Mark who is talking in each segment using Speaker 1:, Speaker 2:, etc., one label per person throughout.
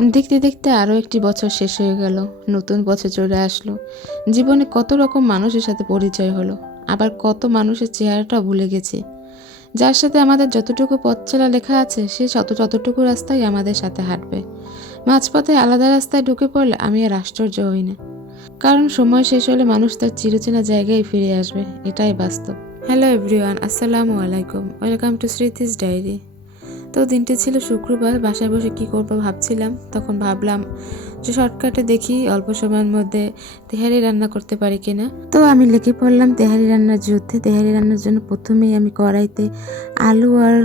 Speaker 1: দেখতে দেখতে আরও একটি বছর শেষ হয়ে গেল, নতুন বছর চলে আসলো। জীবনে কত রকম মানুষের সাথে পরিচয় হলো, আবার কত মানুষের চেহারাটাও ভুলে গেছি। যার সাথে আমাদের যতটুকু পথ চলা লেখা আছে, সে তত ততটুকু রাস্তায় আমাদের সাথে হাঁটবে। মাঝপথে আলাদা রাস্তায় ঢুকে পড়লে আমি আর আশ্চর্য হই না। কারণ সময় শেষ হলে মানুষ তার চিরচেনা জায়গায় ফিরে আসবে, এটাই বাস্তব। হ্যালো এভরিওয়ান, আসসালামু আলাইকুম। Welcome to Smriti's diary. তো দিনটি ছিল শুক্রবার, বাসায় বসে কি করব ভাবছিলাম। তখন ভাবলাম যে শর্টকাটে দেখি অল্প সময়ের মধ্যে তেহারি রান্না করতে পারি কিনা। তো আমি লেগে পড়লাম, তেহারি রান্নার যুদ্ধে, তেহারি রান্নার জন্য প্রথমেই আমি কড়াইতে আলু আর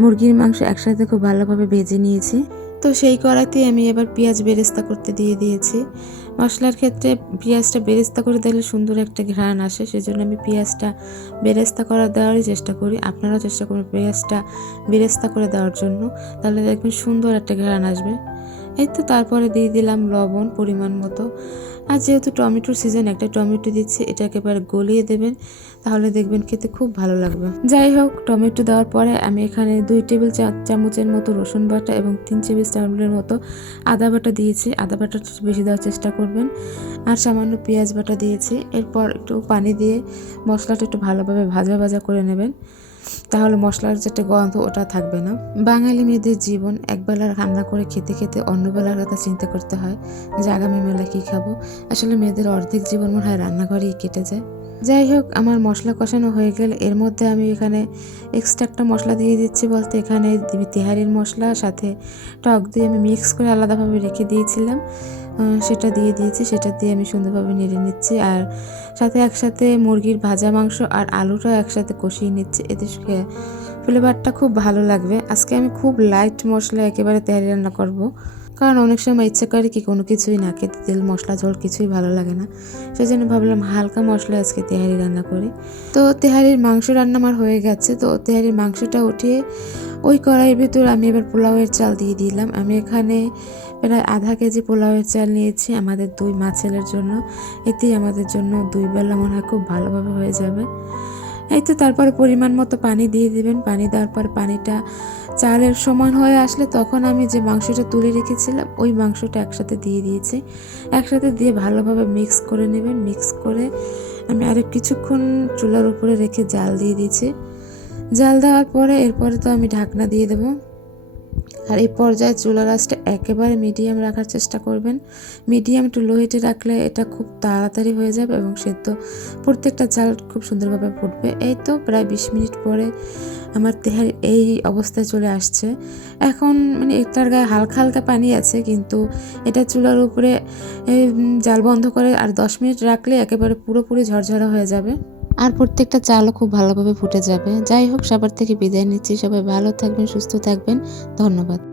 Speaker 1: মুরগির মাংস একসাথে খুব ভালোভাবে ভেজে নিয়েছি। তো সেই কড়াইতে আমি এবার পেঁয়াজ বেরেস্তা করতে দিয়ে দিয়েছি। মশলার ক্ষেত্রে পেঁয়াজটা বেরেস্তা করে দিলে সুন্দর একটা ঘ্রাণ আসে, সেজন্য আমি পেঁয়াজটা বেরেস্তা করা দেওয়ারই চেষ্টা করি। আপনারাও চেষ্টা করুন পেঁয়াজটা বেরেস্তা করে দেওয়ার জন্য, তাহলে দেখবেন সুন্দর একটা ঘ্রাণ আসবে। এই তো তারপরে দিয়ে দিলাম লবণ পরিমাণ মতো। আর যেহেতু টমেটোর সিজন একটা টমেটো দিচ্ছি, এটা একেবারে গলিয়ে দেবেন, তাহলে দেখবেন খেতে খুব ভালো লাগবে। যাই হোক, টমেটো দেওয়ার পরে আমি এখানে দুই টেবিল চামচের মতো রসুন বাটা এবং তিন টেবিল চামচের মতো আদা বাটা দিয়েছি। আদা বাটা বেশি দেওয়ার চেষ্টা করবেন। আর সামান্য পেঁয়াজ বাটা দিয়েছি। এরপর একটু পানি দিয়ে মশলাটা একটু ভালোভাবে ভাজা ভাজা করে নেবেন। তাহলে মশলার যে একটা গন্ধ, ওটা থাকবে না। বাঙালি মেয়েদের জীবন একবেলা রান্না করে খেতে খেতে অন্য বেলার কথা চিন্তা করতে হয় যে আগামী মেলা কী খাব। আসলে মেয়েদের অর্ধেক জীবন মনে হয় রান্নাঘরেই কেটে যায়। যাই হোক, আমার মশলা কষানো হয়ে গেলে। এর মধ্যে আমি এখানে এক্সট্রা একটা মশলা দিয়ে দিচ্ছি বলতে এখানে তেহারির মশলা, সাথে টক দিয়ে আমি মিক্স করে আলাদাভাবে রেখে দিয়েছিলাম। সেটা দিয়ে দিয়েছি, সেটা দিয়ে আমি সুন্দরভাবে নেড়ে নিচ্ছি আর সাথে একসাথে মুরগির ভাজা মাংস আর আলুটাও একসাথে কষিয়ে নিচ্ছি। এতে ফ্লেভারটা খুব ভালো লাগবে। আজকে আমি খুব লাইট মশলা একেবারে তেহারি রান্না করব। কারণ অনেক সময় ইচ্ছে করে কি কোনো কিছুই না খেতে, তেল, মশলা, ঝোল কিছুই ভালো লাগে না। সেই জন্য ভাবলাম হালকা মশলা আজকে তেহারি রান্না করি। তো তেহারির মাংস রান্না আমার হয়ে গেছে। তো তেহারির মাংসটা উঠিয়ে ওই কড়াইয়ের ভিতর আমি এবার পোলাওয়ের চাল দিয়ে দিলাম। আমি এখানে প্রায় আধা কেজি পোলাওয়ের চাল নিয়েছি আমাদের দুই মা ছেলের জন্য। এতেই আমাদের জন্য দুই বেলা মনে হয় খুব ভালোভাবে হয়ে যাবে। এই তো তারপর পরিমাণ মতো পানি দিয়ে দেবেন। পানি দেওয়ার পর পানিটা চালের সমান হয়ে আসলে তখন আমি যে মাংসটা তুলে রেখেছিলাম, ওই মাংসটা একসাথে দিয়ে দিয়েছি। একসাথে দিয়ে ভালোভাবে মিক্স করে নেবেন। মিক্স করে আমি আরও কিছুক্ষণ চুলার উপরে রেখে জাল দিয়ে দিয়েছি। জাল দেওয়ার পরে এরপরে তো আমি ঢাকনা দিয়ে দেবো। আর এই পর্যায়ে চুলার আঁচটা একেবারে মিডিয়াম রাখার চেষ্টা করবেন। মিডিয়াম টু লো হিটে রাখলে এটা খুব তাড়াতাড়ি হয়ে যাবে এবং সেদ্ধ প্রত্যেকটা চাল খুব সুন্দরভাবে ফুটবে। এই তো প্রায় বিশ মিনিট পরে আমার তেহার এই অবস্থায় চলে আসছে। এখন মানে একটার গায়ে হালকা হালকা পানি আছে, কিন্তু এটা চুলার উপরে জাল বন্ধ করে আর দশ মিনিট রাখলে একেবারে পুরোপুরি ঝরঝরা হয়ে যাবে। আর প্রত্যেকটা চালও খুব ভালোভাবে ফুটে যাবে। যাই হোক, সবার থেকে বিদায় নিচ্ছি। সবাই ভালো থাকবেন, সুস্থ থাকবেন। ধন্যবাদ।